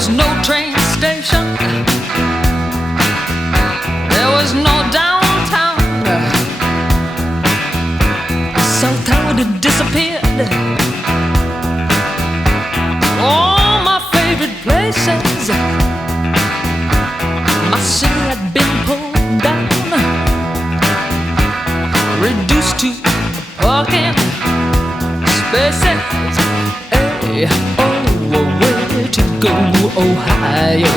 was no train station, there was no downtown. South Tower had disappeared. All my favorite places, my city had been pulled down, reduced to parking spaces. Hey, oh, where to go, Ohio?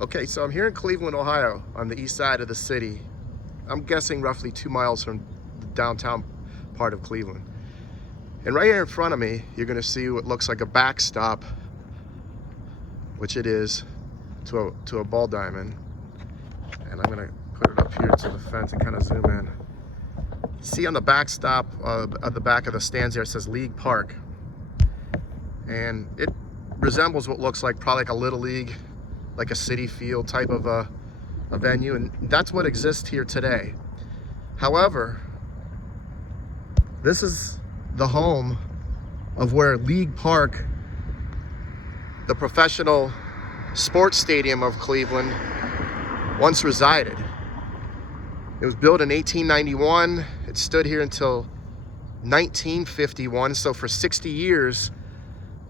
Okay, so I'm here in Cleveland, Ohio, on the east side of the city. I'm guessing roughly 2 miles from the downtown part of Cleveland. And right here in front of me, you're gonna see what looks like a backstop, which it is, to a ball diamond. And I'm gonna put it up here to the fence and kind of zoom in. See on the backstop, at the back of the stands there, it says League Park. And it resembles what looks like probably like a Little League, like a city field type of a venue, and that's what exists here today. However, this is the home of where League Park, the professional sports stadium of Cleveland, once resided. It was built in 1891. It stood here until 1951. So for 60 years,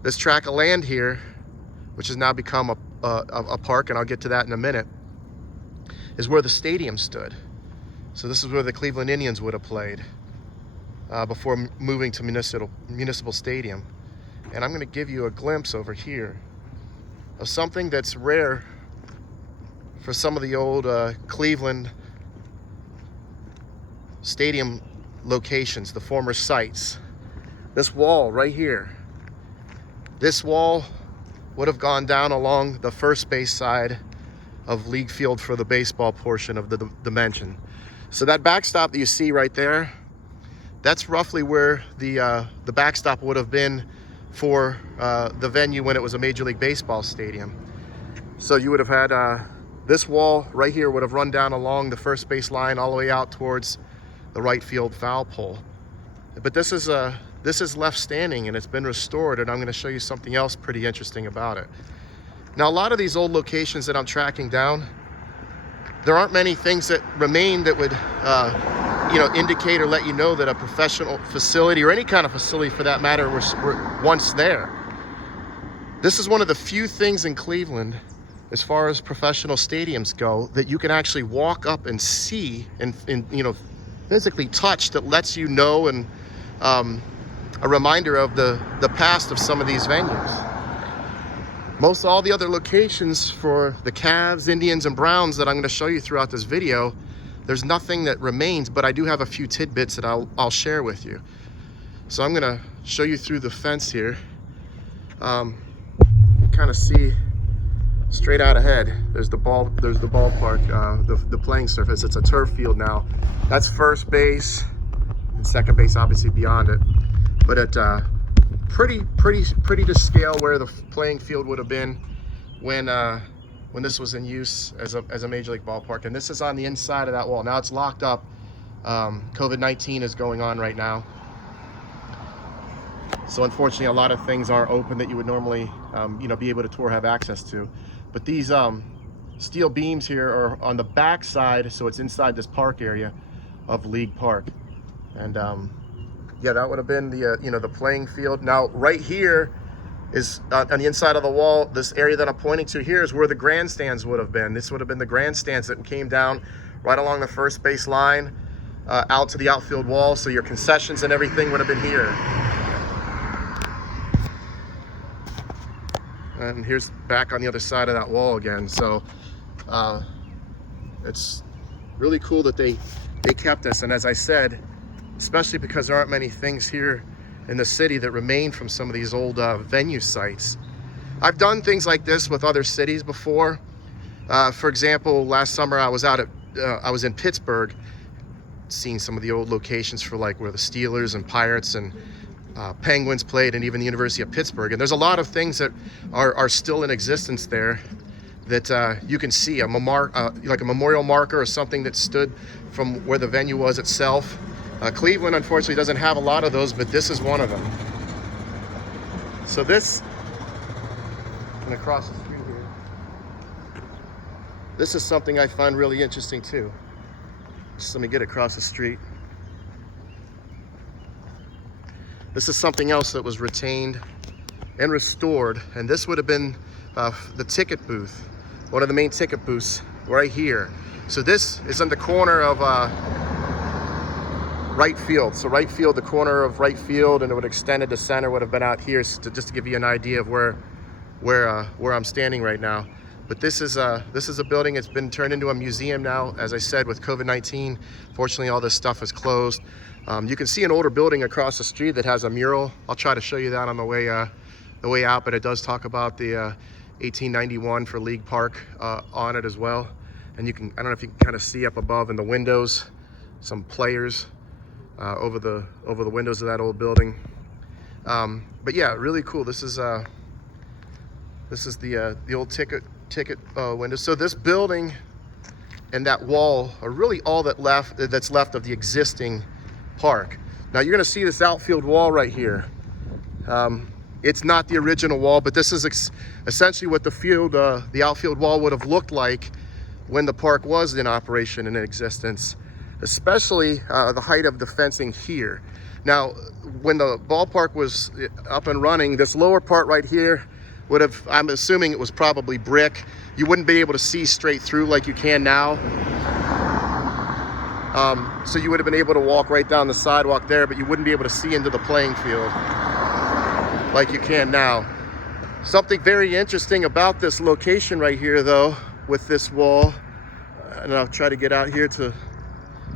this tract of land here, which has now become a park, and I'll get to that in a minute, is where the stadium stood. So this is where the Cleveland Indians would have played before moving to Municipal Stadium. And I'm going to give you a glimpse over here of something that's rare for some of the old Cleveland stadium locations, the former sites. This wall right here, this wall would have gone down along the first base side of League Field for the baseball portion of the dimension. So that backstop that you see right there, that's roughly where the backstop would have been for the venue when it was a Major League Baseball stadium. So you would have had this wall right here would have run down along the first base line all the way out towards the right field foul pole. But this is left standing, and it's been restored, and I'm going to show you something else pretty interesting about it. Now, a lot of these old locations that I'm tracking down, there aren't many things that remain that would indicate or let you know that a professional facility, or any kind of facility for that matter, were once there. This is one of the few things in Cleveland, as far as professional stadiums go, that you can actually walk up and see and physically touch, that lets you know, and a reminder of the past of some of these venues. Most all the other locations for the Cavs, Indians, and Browns that I'm going to show you throughout this video, there's nothing that remains, but I do have a few tidbits that I'll share with you. So I'm going to show you through the fence here. Kind of see straight out ahead. There's the ballpark, the playing surface. It's a turf field now. That's first base, and second base obviously beyond it. But at pretty to scale where the playing field would have been when this was in use as a Major League ballpark. And this is on the inside of that wall. Now it's locked up. COVID-19 is going on right now. So unfortunately, a lot of things aren't open that you would normally be able to tour, have access to. But these steel beams here are on the back side, so it's inside this park area of League Park. And yeah, that would have been the playing field. Now, right here is on the inside of the wall. This area that I'm pointing to here is where the grandstands would have been. This would have been the grandstands that came down right along the first base line, out to the outfield wall. So your concessions and everything would have been here. And here's back on the other side of that wall again. So it's really cool that they kept this. And as I said, especially because there aren't many things here in the city that remain from some of these old venue sites. I've done things like this with other cities before. For example, last summer I was in Pittsburgh, seeing some of the old locations for like where the Steelers and Pirates and Penguins played, and even the University of Pittsburgh. And there's a lot of things that are still in existence there that you can see like a memorial marker or something that stood from where the venue was itself. Cleveland, unfortunately, doesn't have a lot of those, but this is one of them. So this, and across the street here, this is something I find really interesting too. Just let me get across the street. This is something else that was retained and restored, and this would have been the ticket booth, one of the main ticket booths right here. So this is in the corner of right field. So right field, the corner of right field, and it would extend to center would have been out here, just to give you an idea of where I'm standing right now. But this is a building. It's been turned into a museum now. As I said, with COVID-19, fortunately, all this stuff is closed. You can see an older building across the street that has a mural. I'll try to show you that on the way out, but it does talk about the 1891 for League Park on it as well. And you can, I don't know if you can kind of see up above in the windows, some players over the windows of that old building. But yeah, really cool. This is the old ticket window. So this building and that wall are really all that's left of the existing park. Now you're going to see this outfield wall right here. It's not the original wall, but this is essentially what the outfield wall would have looked like when the park was in operation and in existence, especially the height of the fencing here. Now, when the ballpark was up and running, this lower part right here would have, I'm assuming it was probably brick. You wouldn't be able to see straight through like you can now. So you would have been able to walk right down the sidewalk there, but you wouldn't be able to see into the playing field like you can now. Something very interesting about this location right here, though, with this wall, and I'll try to get out here to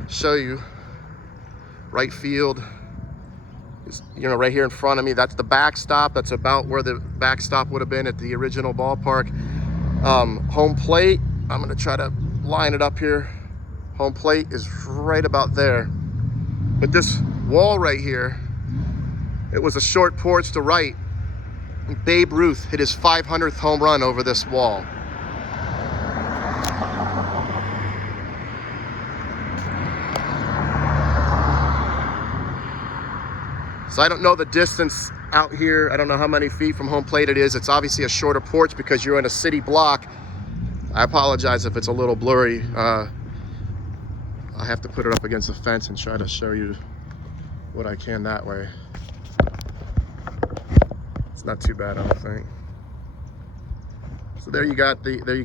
show you. Right field is, right here in front of me. That's the backstop. That's about where the backstop would have been at the original ballpark. Home plate, I'm going to try to line it up here. Home plate is right about there. But this wall right here, it was a short porch to right. Babe Ruth hit his 500th home run over this wall. So I don't know the distance out here. I don't know how many feet from home plate it is. It's obviously a shorter porch because you're in a city block. I apologize if it's a little blurry. I have to put it up against the fence and try to show you what I can that way. It's not too bad, I don't think. So there you go.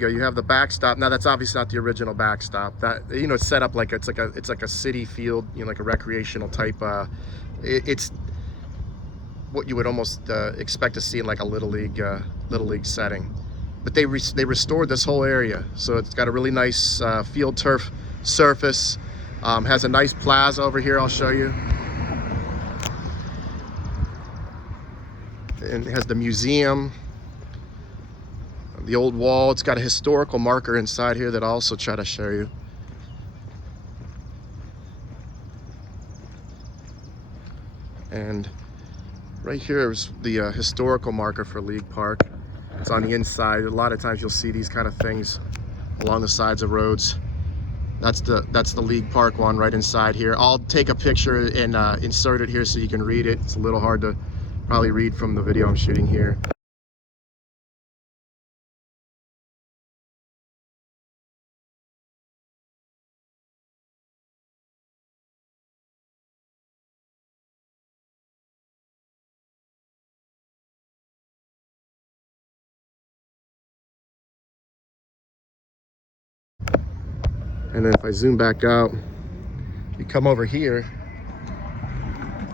You have the backstop. Now that's obviously not the original backstop. That, it's set up like it's like a city field, like a recreational type. It's what you would almost expect to see in like a little league setting. But they restored this whole area, so it's got a really nice field turf surface. Has a nice plaza over here. I'll show you. And it has the museum, the old wall. It's got a historical marker inside here that I'll also try to show you. And right here is the historical marker for League Park. It's on the inside. A lot of times you'll see these kind of things along the sides of roads. That's the League Park one right inside here. I'll take a picture and insert it here so you can read it. It's a little hard to probably read from the video I'm shooting here. And then if I zoom back out, you come over here,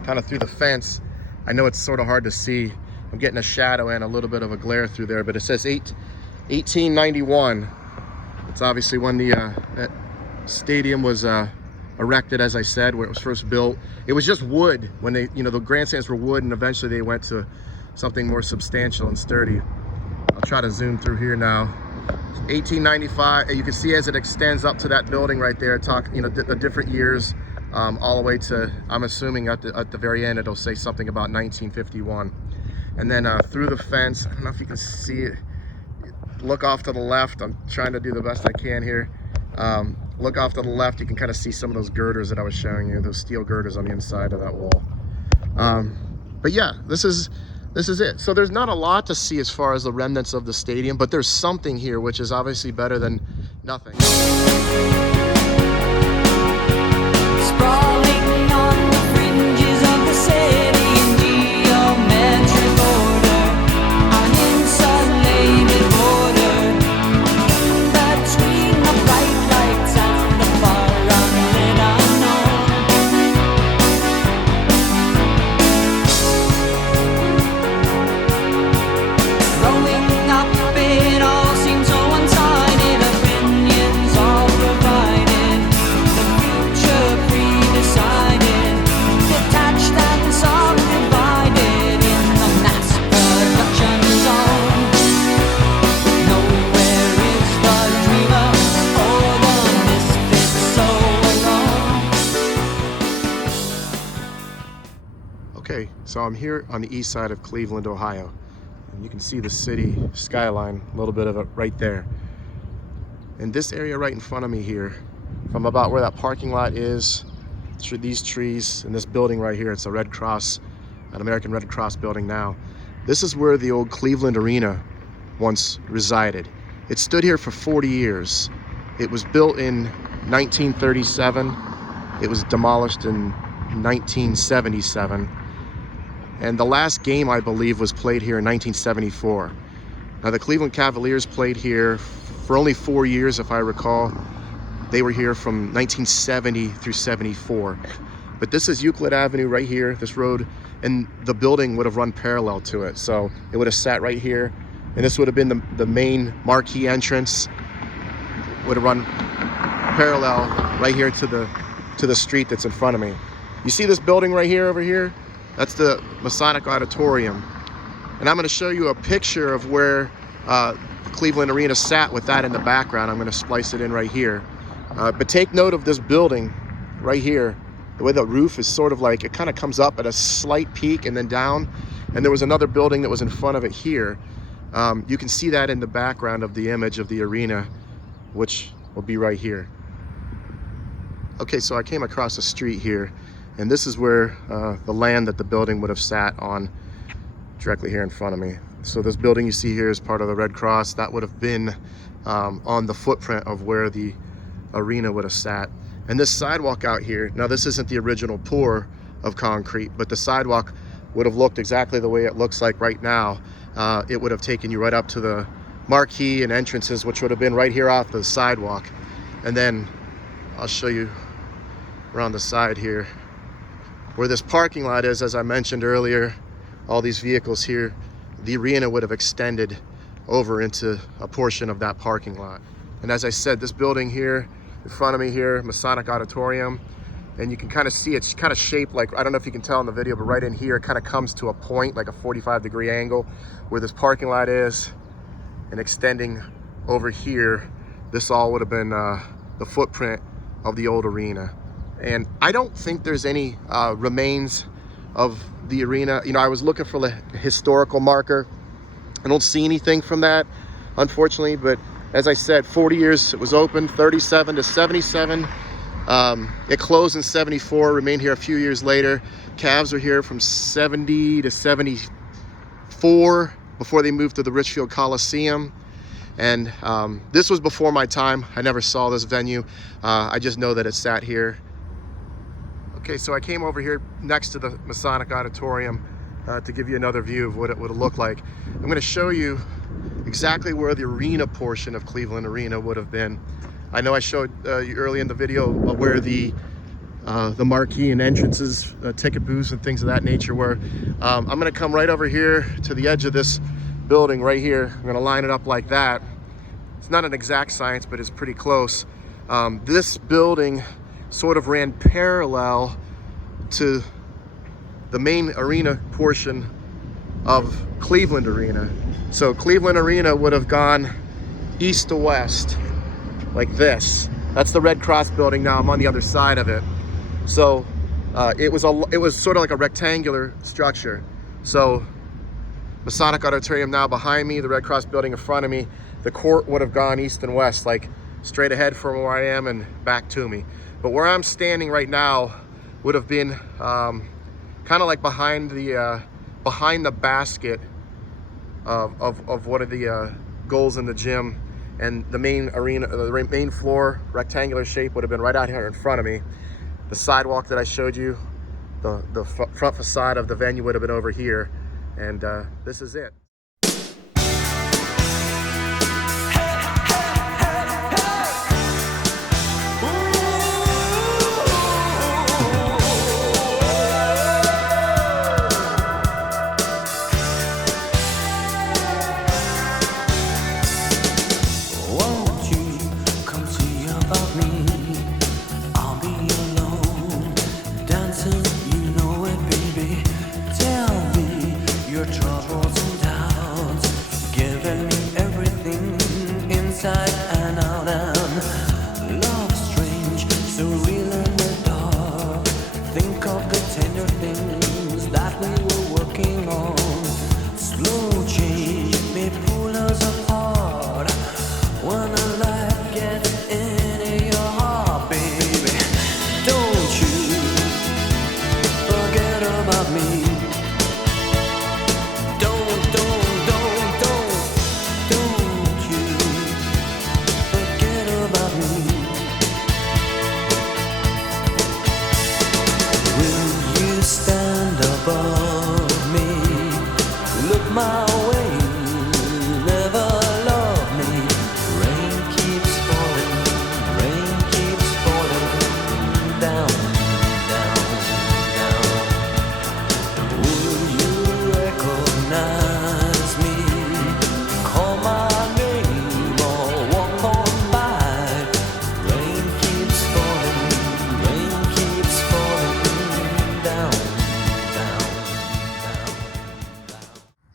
kind of through the fence. I know it's sort of hard to see. I'm getting a shadow and a little bit of a glare through there, but it says 1891. It's obviously when that stadium was erected, as I said, where it was first built. It was just wood when they, the grandstands were wood, and eventually they went to something more substantial and sturdy. I'll try to zoom through here now. 1895, and you can see as it extends up to that building right there, the different years, all the way to, I'm assuming at the very end, it'll say something about 1951. And then through the fence, I don't know if you can see it, look off to the left. I'm trying to do the best I can here. Look off to the left, you can kind of see some of those girders that I was showing you, those steel girders on the inside of that wall. But yeah, this is it. So there's not a lot to see as far as the remnants of the stadium, but there's something here which is obviously better than nothing. Sprawling on the fringes of the city in geometric order, an insulated border between the bright lights and the far unlit unknown. Growing up, it all seems so one-sided, opinions all provided, the future pre-decided, detached and subdivided in the mass production zone. Nowhere is the dreamer or the misfit so alone. Okay, so I'm here on the east side of Cleveland, Ohio. And you can see the city skyline, a little bit of it right there. And this area right in front of me here, from about where that parking lot is, through these trees, and this building right here, it's a Red Cross, an American Red Cross building now. This is where the old Cleveland Arena once resided. It stood here for 40 years. It was built in 1937. It was demolished in 1977. And the last game, I believe, was played here in 1974. Now, the Cleveland Cavaliers played here for only 4 years, if I recall. They were here from 1970 through 74. But this is Euclid Avenue right here, this road, and the building would have run parallel to it. So it would have sat right here, and this would have been the main marquee entrance. Would have run parallel right here to the street that's in front of me. You see this building right here over here? That's the Masonic Auditorium. And I'm going to show you a picture of where the Cleveland Arena sat with that in the background. I'm going to splice it in right here. But take note of this building right here. The way the roof is sort of like, it kind of comes up at a slight peak and then down. And there was another building that was in front of it here. You can see that in the background of the image of the arena, which will be right here. Okay, so I came across a street here, and this is where the land that the building would have sat on, directly here in front of me. So this building you see here is part of the Red Cross. That would have been on the footprint of where the arena would have sat. And this sidewalk out here, now this isn't the original pour of concrete, but the sidewalk would have looked exactly the way it looks like right now. It would have taken you right up to the marquee and entrances, which would have been right here off the sidewalk. And then I'll show you around the side here where this parking lot is. As I mentioned earlier, all these vehicles here, the arena would have extended over into a portion of that parking lot. And as I said, this building here in front of me here, Masonic Auditorium, and you can kind of see it's kind of shaped like, I don't know if you can tell in the video, but right in here it kind of comes to a point, like a 45-degree angle where this parking lot is, and extending over here, this all would have been the footprint of the old arena. And I don't think there's any remains of the arena. You know, I was looking for the historical marker. I don't see anything from that, unfortunately, but as I said, 40 years it was open, 37 to 77. It closed in 74, remained here a few years later. Cavs were here from 70 to 74 before they moved to the Richfield Coliseum. And this was before my time. I never saw this venue. I just know that it sat here. Okay, so I came over here next to the Masonic Auditorium to give you another view of what it would have looked like. I'm going to show you exactly where the arena portion of Cleveland Arena would have been. I know I showed you early in the video where the marquee and entrances, ticket booths and things of that nature were. I'm going to come right over here to the edge of this building right here. I'm going to line it up like that. It's not an exact science, but it's pretty close. This building sort of ran parallel to the main arena portion of Cleveland Arena. So Cleveland Arena would have gone east to west like this. That's the Red Cross building. Now I'm on the other side of it. So it was sort of like a rectangular structure. So Masonic Auditorium now behind me, the Red Cross building in front of me. the court would have gone east and west, like straight ahead from where I am and back to me. But where I'm standing right now would have been kind of like behind the basket of one of the goals in the gym, and the main arena, the main floor, rectangular shape, would have been right out here in front of me. The sidewalk that I showed you, the front facade of the venue would have been over here, and this is it.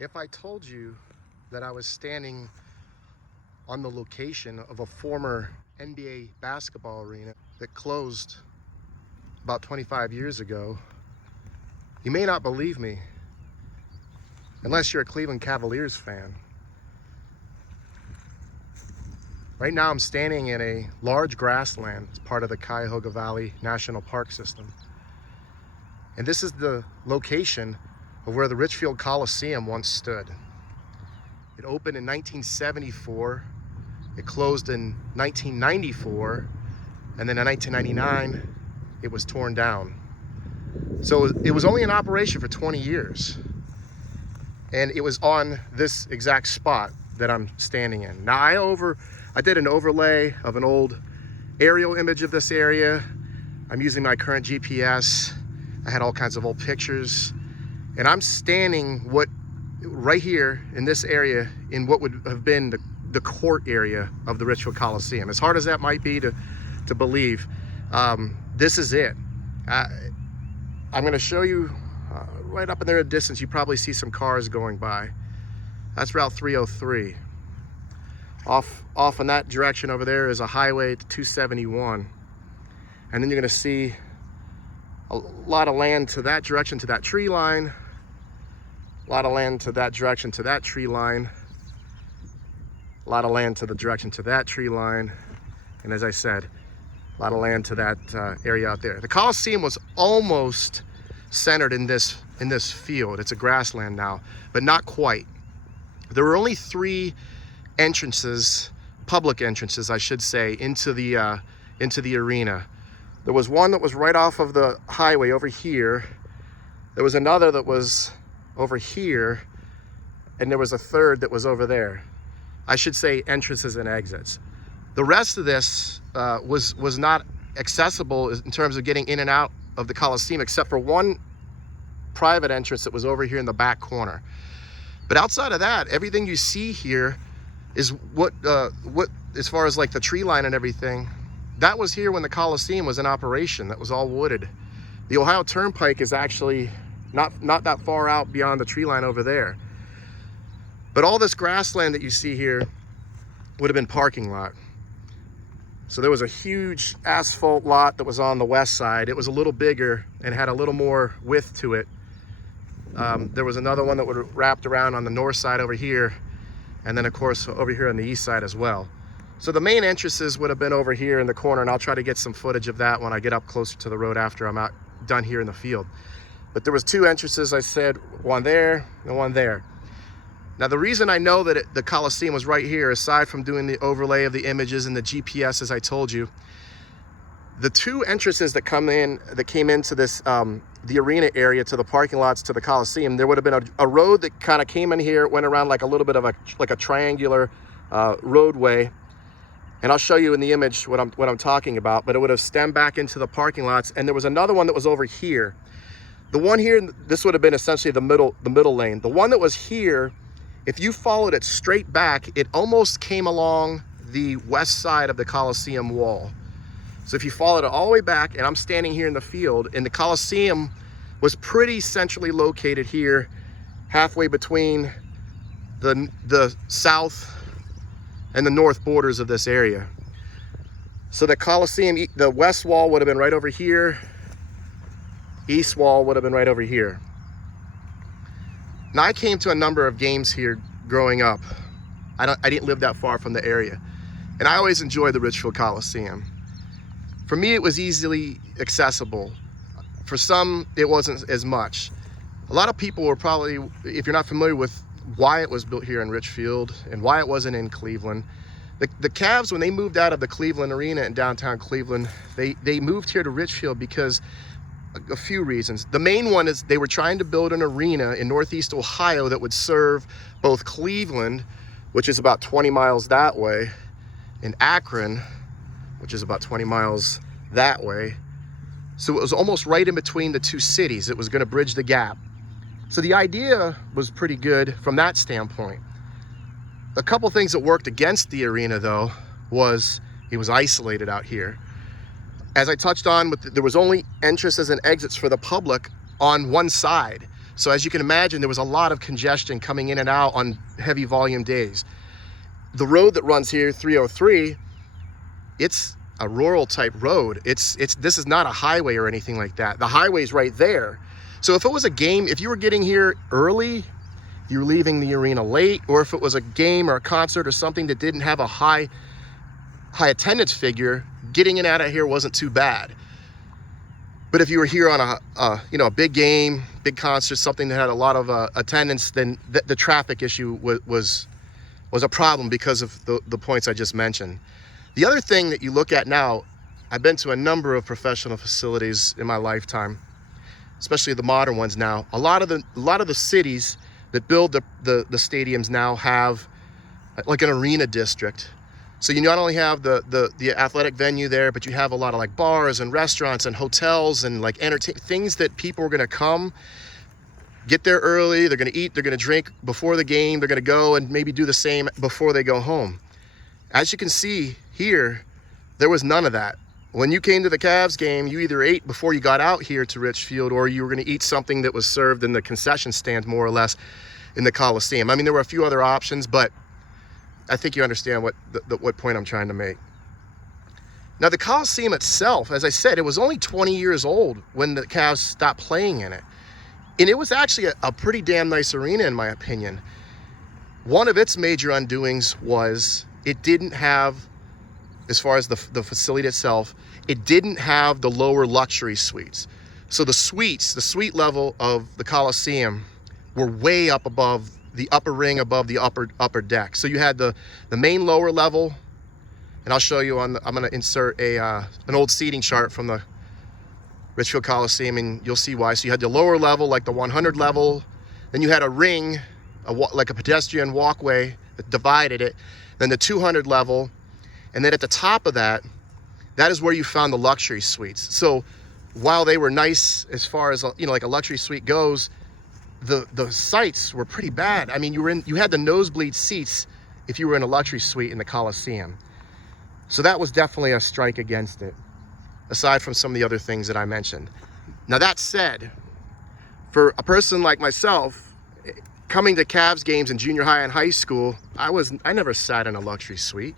If I told you that I was standing on the location of a former NBA basketball arena that closed about 25 years ago, you may not believe me, unless you're a Cleveland Cavaliers fan. Right now I'm standing in a large grassland. It's part of the Cuyahoga Valley National Park System. And this is the location of where the Richfield Coliseum once stood. It opened in 1974, it closed in 1994, and then in 1999, it was torn down. So it was only in operation for 20 years. And it was on this exact spot that I'm standing in. Now I did an overlay of an old aerial image of this area. I'm using my current GPS. I had all kinds of old pictures. And I'm standing right here in this area in what would have been the court area of the Richfield Coliseum. As hard as that might be to believe, this is it. I'm gonna show you right up in there at a distance. You probably see some cars going by. That's Route 303. Off in that direction over there is a highway to 271. And then you're gonna see a lot of land to that direction, to that tree line. A lot of land to that direction, to that tree line. A lot of land to the direction to that tree line. And as I said, a lot of land to that area out there. The Coliseum was almost centered in this field. It's a grassland now, but not quite. There were only 3 entrances, public entrances, I should say, into the arena. There was one that was right off of the highway over here. There was another that was over here, and there was a third that was over there. I should say entrances and exits. The rest of this was not accessible in terms of getting in and out of the Coliseum, except for one private entrance that was over here in the back corner. But outside of that, everything you see here is what as far as like the tree line and everything, that was here when the Coliseum was in operation. That was all wooded. The Ohio Turnpike is actually not that far out beyond the tree line over there. But all this grassland that you see here would have been parking lot. So there was a huge asphalt lot that was on the west side. It was a little bigger and had a little more width to it. There was another one that would have wrapped around on the north side over here. and then of course over here on the east side as well. So the main entrances would have been over here in the corner, and I'll try to get some footage of that when I get up closer to the road after I'm out done here in the field. But there was two entrances, I said, one there and one there. Now the reason I know that the Coliseum was right here, aside from doing the overlay of the images and the GPS, as I told you, the two entrances that came into this the arena area, to the parking lots, to the Coliseum, there would have been a road that kind of came in here, went around like a little bit of a triangular roadway, and I'll show you in the image what I'm talking about. But it would have stemmed back into the parking lots, and there was another one that was over here. The one here, this would have been essentially the middle lane. The one that was here, if you followed it straight back, it almost came along the west side of the Coliseum wall. So if you followed it all the way back, and I'm standing here in the field, and the Coliseum was pretty centrally located here, halfway between the south and the north borders of this area. So the Coliseum, the west wall would have been right over here, east wall would have been right over here. Now I came to a number of games here growing up. I didn't live that far from the area, and I always enjoyed the Richfield Coliseum. For me, it was easily accessible. For some, it wasn't as much. A lot of people were probably, if you're not familiar with why it was built here in Richfield and why it wasn't in Cleveland, the Cavs, when they moved out of the Cleveland Arena in downtown Cleveland, they moved here to Richfield because a few reasons. The main one is they were trying to build an arena in Northeast Ohio that would serve both Cleveland, which is about 20 miles that way, and Akron, which is about 20 miles that way. So it was almost right in between the two cities. It was going to bridge the gap. So the idea was pretty good from that standpoint. A couple things that worked against the arena, though, was it was isolated out here. As I touched on, there was only entrances and exits for the public on one side. So as you can imagine, there was a lot of congestion coming in and out on heavy volume days. The road that runs here, 303, it's a rural type road. This is not a highway or anything like that. The highway's right there. So if it was a game, if you were getting here early, you were leaving the arena late, or if it was a game or a concert or something that didn't have a high attendance figure, getting in and out of here wasn't too bad. But if you were here on a big game, big concert, something that had a lot of attendance, then the traffic issue was a problem because of the points I just mentioned. The other thing that you look at now, I've been to a number of professional facilities in my lifetime, especially the modern ones now. A lot of the cities that build the stadiums now have like an arena district. So you not only have the athletic venue there, but you have a lot of like bars and restaurants and hotels and like things that people are going to come, get there early, they're going to eat, they're going to drink before the game, they're going to go and maybe do the same before they go home. As you can see here, there was none of that. When you came to the Cavs game, you either ate before you got out here to Richfield, or you were going to eat something that was served in the concession stand, more or less, in the Coliseum. I mean, there were a few other options, but I think you understand what point I'm trying to make. Now, the Coliseum itself, as I said, it was only 20 years old when the Cavs stopped playing in it. And it was actually a pretty damn nice arena, in my opinion. One of its major undoings was it didn't have, as far as the facility itself, it didn't have the lower luxury suites. So the suite level of the Coliseum were way up above the upper ring, above the upper deck. So you had the main lower level, and I'll show you I'm going to insert an old seating chart from the Richfield Coliseum, and you'll see why. So you had the lower level, like the 100 level, then you had a ring, like a pedestrian walkway that divided it, then the 200 level, and then at the top of that is where you found the luxury suites. So while they were nice as far as like a luxury suite goes, the sites were pretty bad. I mean, you had the nosebleed seats if you were in a luxury suite in the Coliseum. So that was definitely a strike against it, aside from some of the other things that I mentioned. Now that said, for a person like myself, coming to Cavs games in junior high and high school, I never sat in a luxury suite.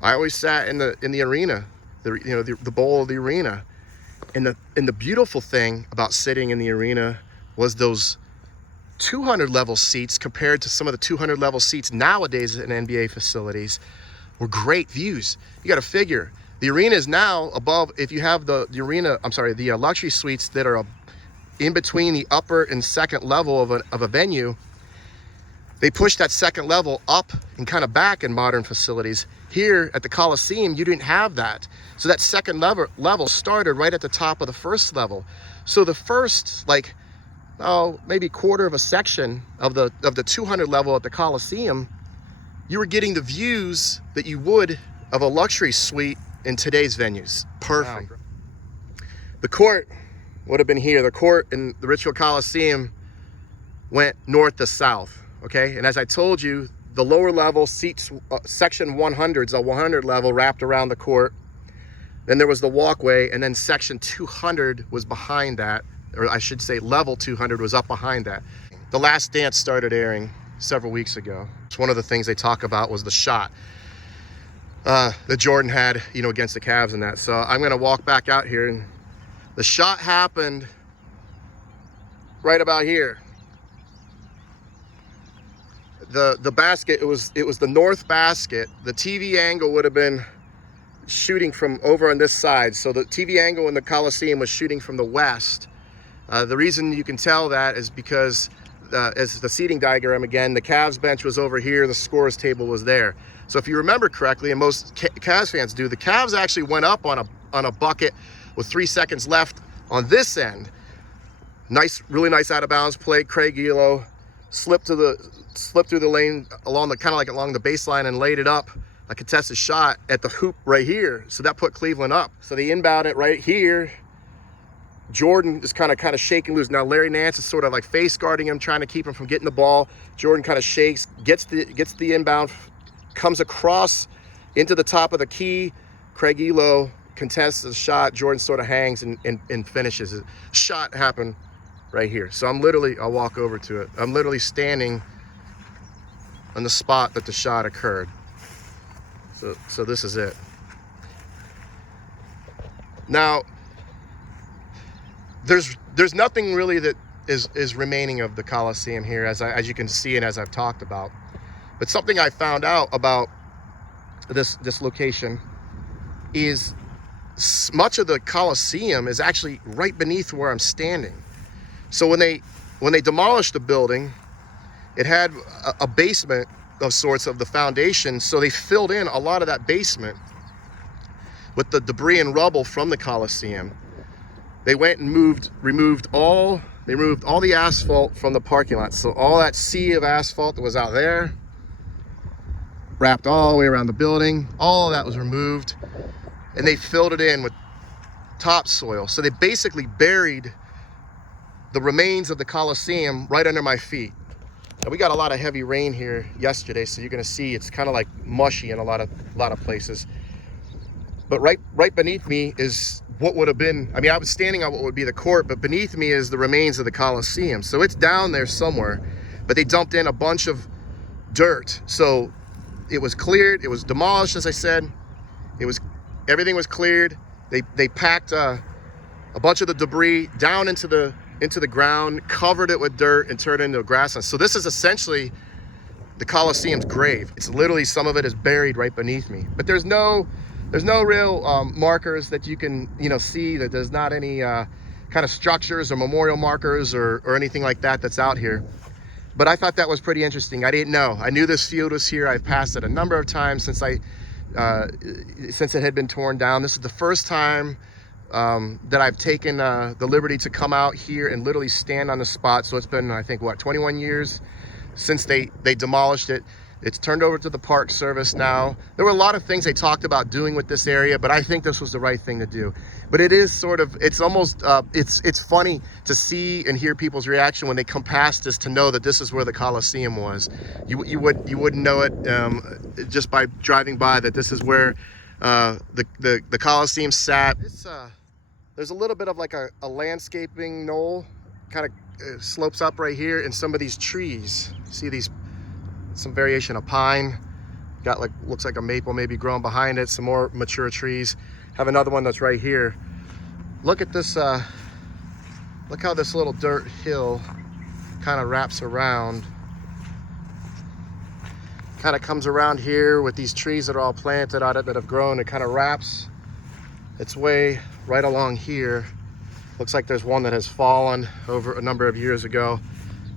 I always sat in the arena, the bowl of the arena. And the beautiful thing about sitting in the arena was those 200 level seats compared to some of the 200 level seats nowadays in NBA facilities were great views. You got to figure the arena is now above. If you have the luxury suites that are in between the upper and second level of a venue, they push that second level up and kind of back in modern facilities. Here at the Coliseum, you didn't have that. So that second level started right at the top of the first level. So the first, like, maybe quarter of a section of the 200 level at the Coliseum, you were getting the views that you would of a luxury suite in today's venues. Perfect. Wow. The court would have been here. The court in the Richfield Coliseum went north to south, okay? And as I told you, the lower level seats, section 100s, a 100 level wrapped around the court. Then there was the walkway, and then section 200 was behind that, or I should say level 200 was up behind that. The Last Dance started airing several weeks ago. It's one of the things they talk about was the shot that Jordan had, against the Cavs and that. So I'm gonna walk back out here, and the shot happened right about here. The basket, it was the north basket. The TV angle would have been shooting from over on this side. So the TV angle in the Coliseum was shooting from the west. The reason you can tell that is because as the seating diagram again, the Cavs bench was over here, the scorers table was there. So if you remember correctly, and most Cavs fans do, the Cavs actually went up on a bucket with 3 seconds left on this end. Really nice out of bounds play. Craig Elo slipped through the lane along the baseline and laid it up, a contested shot at the hoop right here. So that put Cleveland up. So they inbound it right here. Jordan is kind of shaking loose. Now Larry Nance is sort of like face guarding him, trying to keep him from getting the ball. Jordan kind of shakes, gets the inbound, comes across into the top of the key. Craig Elo contests the shot. Jordan sort of hangs and finishes it. Shot happened right here. So I'll walk over to it. I'm literally standing on the spot that the shot occurred. So this is it. Now, there's nothing really that is remaining of the Coliseum here, as you can see and as I've talked about. But something I found out about this location is much of the Coliseum is actually right beneath where I'm standing. So when they demolished the building, it had a basement of sorts of the foundation. So they filled in a lot of that basement with the debris and rubble from the Coliseum. They went and removed all the asphalt from the parking lot. So all that sea of asphalt that was out there, wrapped all the way around the building, all of that was removed, and they filled it in with topsoil. So they basically buried the remains of the Coliseum right under my feet. Now, we got a lot of heavy rain here yesterday, so you're gonna see it's kind of like mushy in a lot of places. But right beneath me is what would have been, I was standing on what would be the court, but beneath me is the remains of the Coliseum. So it's down there somewhere, but they dumped in a bunch of dirt. So it was cleared, it was demolished, as I said. Everything was cleared. They packed a bunch of the debris down into the ground, covered it with dirt, and turned it into a grassland. So this is essentially the Coliseum's grave. It's literally, some of it is buried right beneath me. But there's no real markers that you can see. That there's not any kind of structures or memorial markers or anything like that that's out here. But I thought that was pretty interesting. I didn't know. I knew this field was here. I've passed it a number of times since it had been torn down. This is the first time that I've taken the liberty to come out here and literally stand on the spot. So it's been, I think, 21 years since they demolished it. It's turned over to the Park Service now. There were a lot of things they talked about doing with this area, but I think this was the right thing to do. But it is it's almost, it's funny to see and hear people's reaction when they come past this, to know that this is where the Coliseum was. You wouldn't know it just by driving by, that this is where the Coliseum sat. There's a little bit of like a landscaping knoll, kind of slopes up right here, and some of these trees. See these? Some variation of pine, looks like a maple maybe growing behind it, some more mature trees. Have another one that's right here. Look at this, look how this little dirt hill kind of wraps around. Kind of comes around here with these trees that are all planted on it that have grown. It kind of wraps its way right along here. Looks like there's one that has fallen over a number of years ago.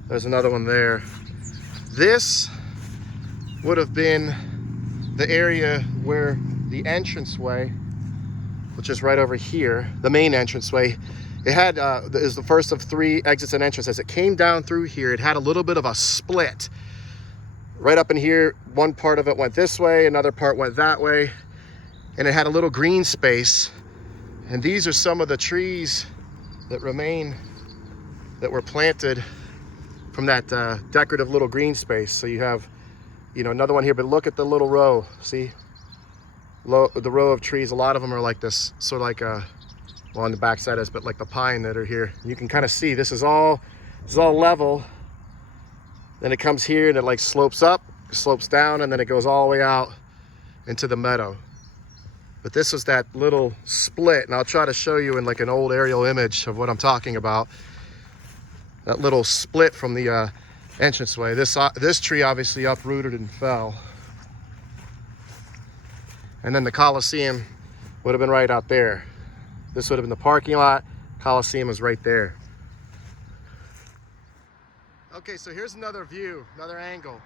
There's another one there. This would have been the area where the entranceway, which is right over here, the main entranceway, it had is the first of 3 exits and entrances. It came down through here. It had a little bit of a split. Right up in here, one part of it went this way, another part went that way, and it had a little green space. And these are some of the trees that remain that were planted from that decorative little green space. So you have, you know, another one here, but look at the little row. See, the row of trees. A lot of them are like this, sort of like a, well, on the back side is, but like the pine that are here. You can kind of see this is all level. Then it comes here and it like slopes up, slopes down, and then it goes all the way out into the meadow. But this was that little split, and I'll try to show you in like an old aerial image of what I'm talking about. That little split from the entranceway. This tree obviously uprooted and fell. And then the Coliseum would have been right out there. This would have been the parking lot. Coliseum was right there. Okay, so here's another view, another angle.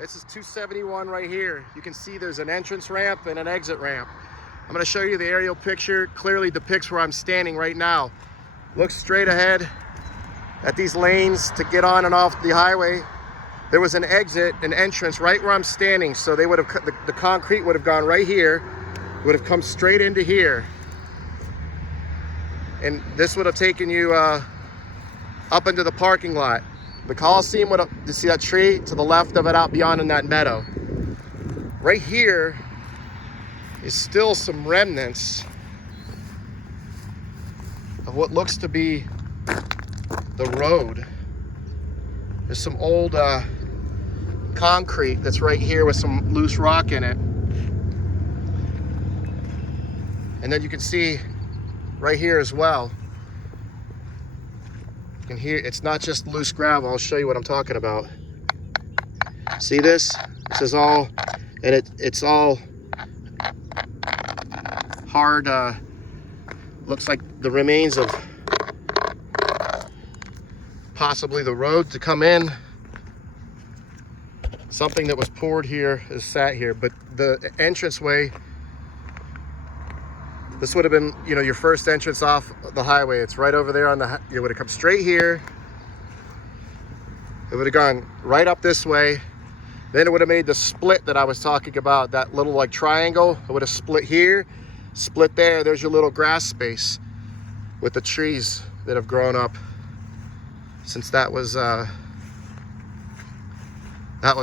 This is 271 right here. You can see there's an entrance ramp and an exit ramp. I'm going to show you the aerial picture. Clearly depicts where I'm standing right now. Look straight ahead at these lanes to get on and off the highway. There was an exit, an entrance right where I'm standing. So they would have, the concrete would have gone right here, would have come straight into here. And this would have taken you up into the parking lot. The Coliseum would have, you see that tree to the left of it out beyond in that meadow. Right here is still some remnants of what looks to be the road. There's some old concrete that's right here with some loose rock in it. And then you can see right here as well. You can hear it's not just loose gravel. I'll show you what I'm talking about. See this? This is all, and it's all hard, looks like the remains of possibly the road to come in. Something that was poured here is sat here, but the entranceway, this would have been, you know, your first entrance off the highway. It's right over there on the, you would have come straight here. It would have gone right up this way. Then it would have made the split that I was talking about, that little like triangle. It would have split here, split there. There's your little grass space with the trees that have grown up since that was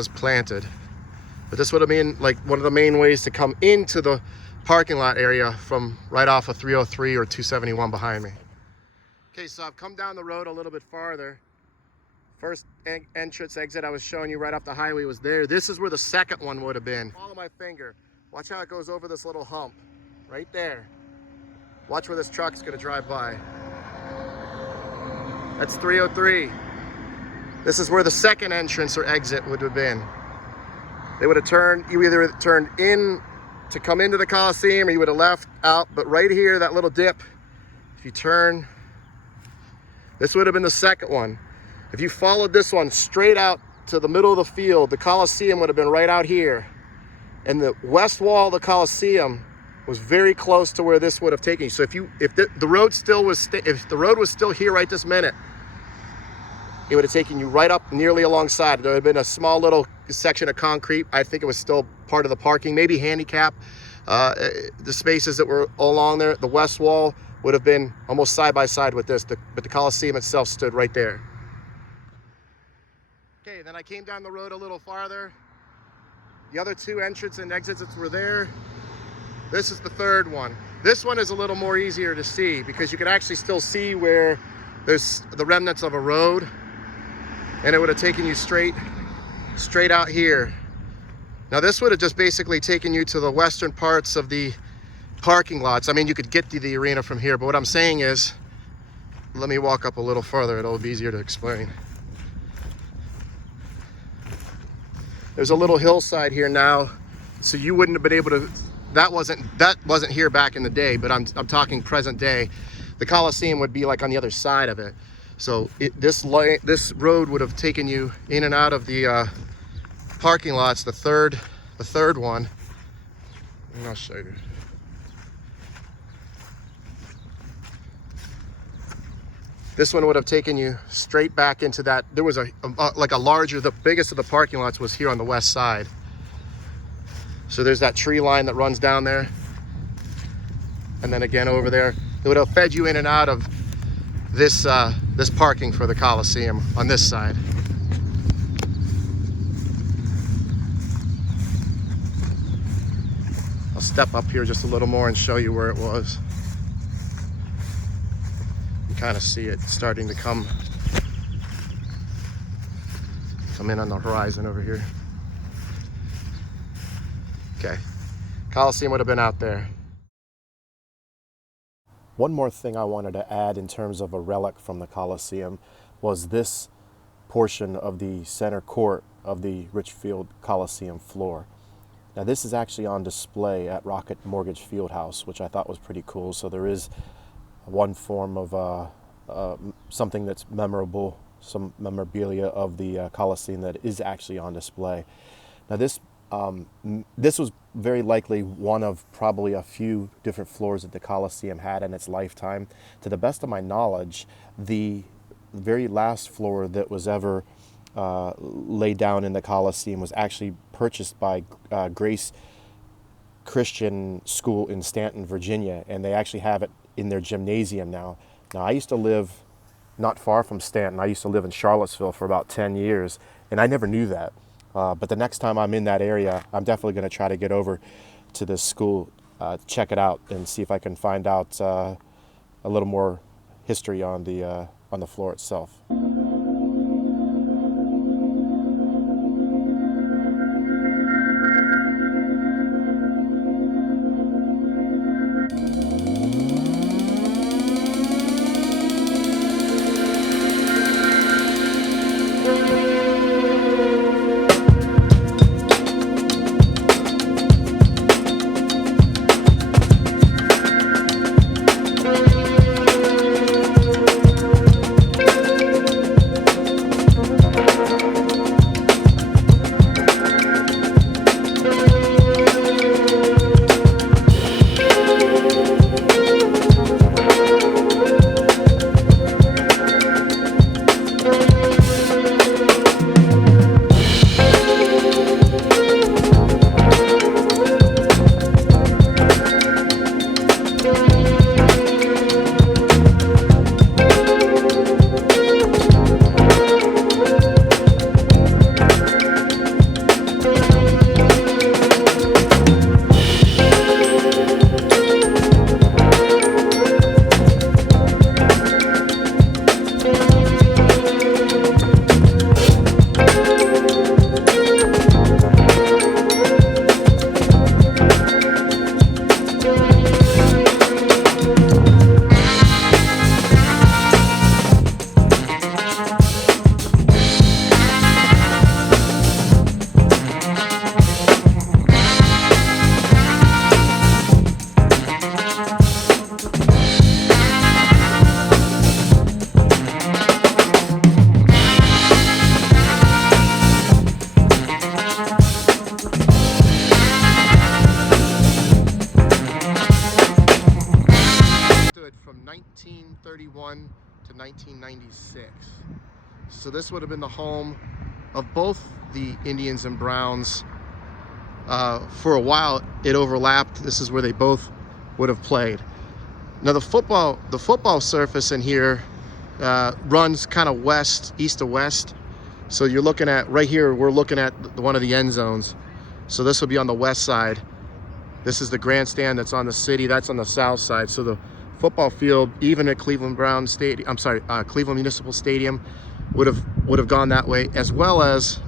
planted. But this would have been like one of the main ways to come into the parking lot area from right off of 303 or 271 behind me. Okay, so I've come down the road a little bit farther. First entrance exit I was showing you right off the highway was there. This is where the second one would have been. Follow my finger. Watch how it goes over this little hump right there. Watch where this truck's gonna drive by. That's 303. This is where the second entrance or exit would have been. They would have turned, you either turned in to come into the Coliseum or you would have left out, but right here, that little dip, if you turn, this would have been the second one. If you followed this one straight out to the middle of the field, the Coliseum would have been right out here. And the west wall of the Coliseum was very close to where this would have taken you. So if the road still was, if the road was still here right this minute, it would have taken you right up nearly alongside. There would have been a small little section of concrete. I think it was still part of the parking, maybe handicap. The spaces that were along there, the west wall would have been almost side by side with this, but the Coliseum itself stood right there. Okay, then I came down the road a little farther. The other two entrance and exits were there. This is the third one. This one is a little more easier to see because you can actually still see where there's the remnants of a road, and it would have taken you straight out here. Now this would have just basically taken you to the western parts of the parking lots. I mean, you could get to the arena from here, but what I'm saying is, let me walk up a little further. It'll be easier to explain. There's a little hillside here now, so you wouldn't have been able to, that wasn't here back in the day, but I'm talking present day. The Coliseum would be like on the other side of it. So this road would have taken you in and out of the parking lots, the third one. And I'll show you. This one would have taken you straight back into that. There was like a larger, the biggest of the parking lots was here on the west side. So there's that tree line that runs down there. And then again over there, it would have fed you in and out of this parking for the Coliseum on this side. I'll step up here just a little more and show you where it was. You kind of see it starting to come in on the horizon over here. Okay, Coliseum would have been out there. One more thing I wanted to add in terms of a relic from the Coliseum was this portion of the center court of the Richfield Coliseum floor. Now this is actually on display at Rocket Mortgage Fieldhouse, which I thought was pretty cool. So there is one form of something that's memorable, some memorabilia of the Coliseum that is actually on display. Now this was very likely one of probably a few different floors that the Coliseum had in its lifetime. To the best of my knowledge, the very last floor that was ever laid down in the Coliseum was actually purchased by Grace Christian School in Stanton, Virginia, and they actually have it in their gymnasium now. Now, I used to live not far from Stanton. I used to live in Charlottesville for about 10 years, and I never knew that. But the next time I'm in that area, I'm definitely going to try to get over to this school, check it out, and see if I can find out a little more history on the floor itself. From 1931 to 1996. So this would have been the home of both the Indians and Browns. For a while it overlapped. This is where they both would have played. Now the football surface in here runs kind of east to west. So you're looking at right here, we're looking at one of the end zones. So this will be on the west side. This is the grandstand that's on the city, that's on the south side. So the football field, even at Cleveland Municipal Stadium, would have gone that way, as well as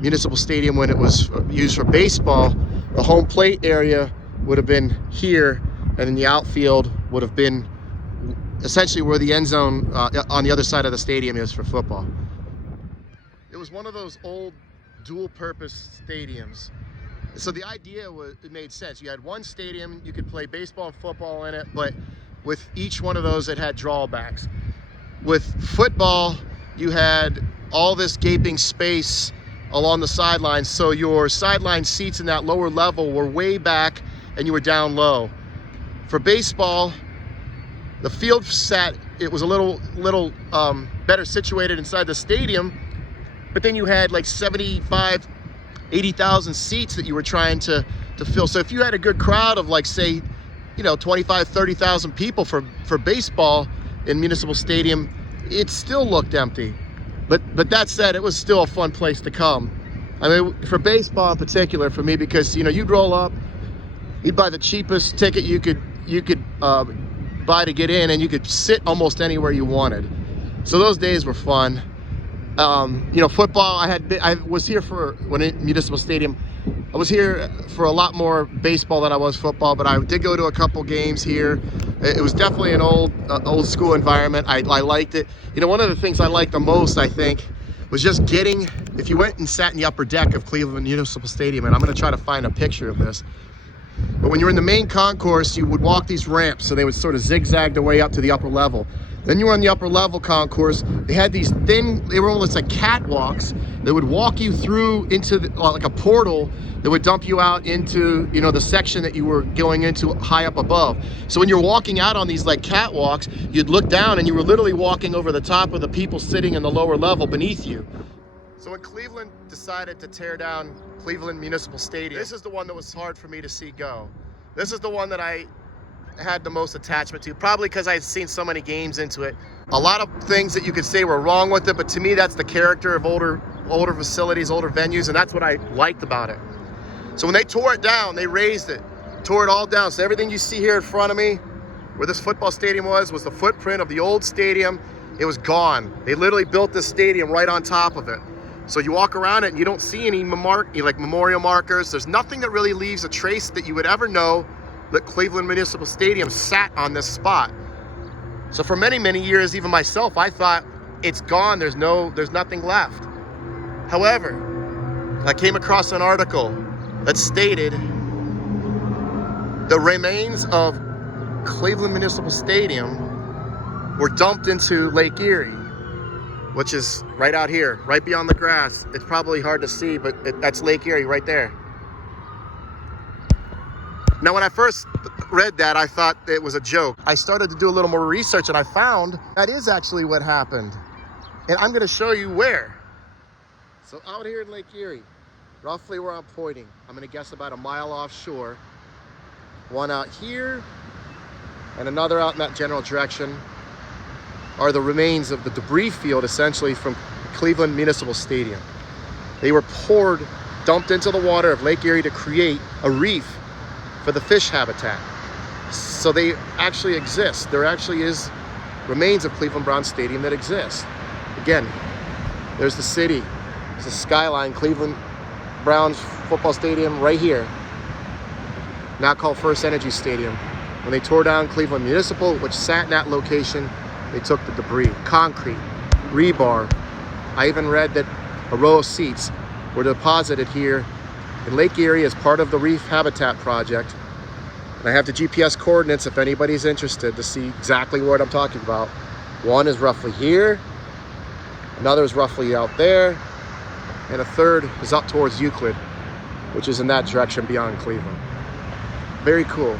Municipal Stadium when it was used for baseball. The home plate area would have been here, and then the outfield would have been essentially where the end zone on the other side of the stadium is for football. It was one of those old dual purpose stadiums. So the idea was, it made sense. You had one stadium, you could play baseball and football in it, but with each one of those, it had drawbacks. With football, you had all this gaping space along the sidelines, so your sideline seats in that lower level were way back and you were down low. For baseball, the field it was a little better situated inside the stadium, but then you had like 75, 80,000 seats that you were trying to fill. So if you had a good crowd of like, say, 25, 30,000 people for baseball in Municipal Stadium, it still looked empty. But that said, it was still a fun place to come. I mean, for baseball in particular, for me, because you'd roll up, you'd buy the cheapest ticket you could buy to get in, and you could sit almost anywhere you wanted. So those days were fun. Football, I was here when in Municipal Stadium. I was here for a lot more baseball than I was football, but I did go to a couple games here. It was definitely an old school environment. I liked it. One of the things I liked the most, I think, was just if you went and sat in the upper deck of Cleveland Municipal Stadium, and I'm going to try to find a picture of this, but when you're in the main concourse, you would walk these ramps, so they would sort of zigzag their way up to the upper level. Then you were on the upper level concourse. They had these they were almost like catwalks that would walk you through into like a portal that would dump you out into, the section that you were going into high up above. So when you're walking out on these like catwalks, you'd look down and you were literally walking over the top of the people sitting in the lower level beneath you. So when Cleveland decided to tear down Cleveland Municipal Stadium, this is the one that was hard for me to see go. This is the one that I had the most attachment to, probably because I had seen so many games into it. A lot of things that you could say were wrong with it, but to me, that's the character of older facilities, older venues, and that's what I liked about it. So when they tore it down, they raised it, tore it all down. So everything you see here in front of me, where this football stadium was the footprint of the old stadium. It was gone. They literally built this stadium right on top of it. So you walk around it and you don't see any memorial markers. There's nothing that really leaves a trace that you would ever know that Cleveland Municipal Stadium sat on this spot. So for many, many years, even myself, I thought it's gone. There's nothing left. However, I came across an article that stated the remains of Cleveland Municipal Stadium were dumped into Lake Erie, which is right out here, right beyond the grass. It's probably hard to see, but that's Lake Erie right there. Now, when I first read that, I thought it was a joke. I started to do a little more research, and I found that is actually what happened. And I'm going to show you where. So out here in Lake Erie, roughly where I'm pointing, I'm going to guess about a mile offshore. One out here, and another out in that general direction, are the remains of the debris field, essentially, from Cleveland Municipal Stadium. They were dumped into the water of Lake Erie to create a reef for the fish habitat. So they actually exist. There actually is remains of Cleveland Browns Stadium that exist. Again, there's the city. There's the Skyline, Cleveland Browns football stadium right here, now called First Energy Stadium. When they tore down Cleveland Municipal, which sat in that location, they took the debris, concrete, rebar. I even read that a row of seats were deposited here in Lake Erie as part of the Reef Habitat Project. And I have the GPS coordinates if anybody's interested to see exactly what I'm talking about. One is roughly here, another is roughly out there, and a third is up towards Euclid, which is in that direction beyond Cleveland. Very cool.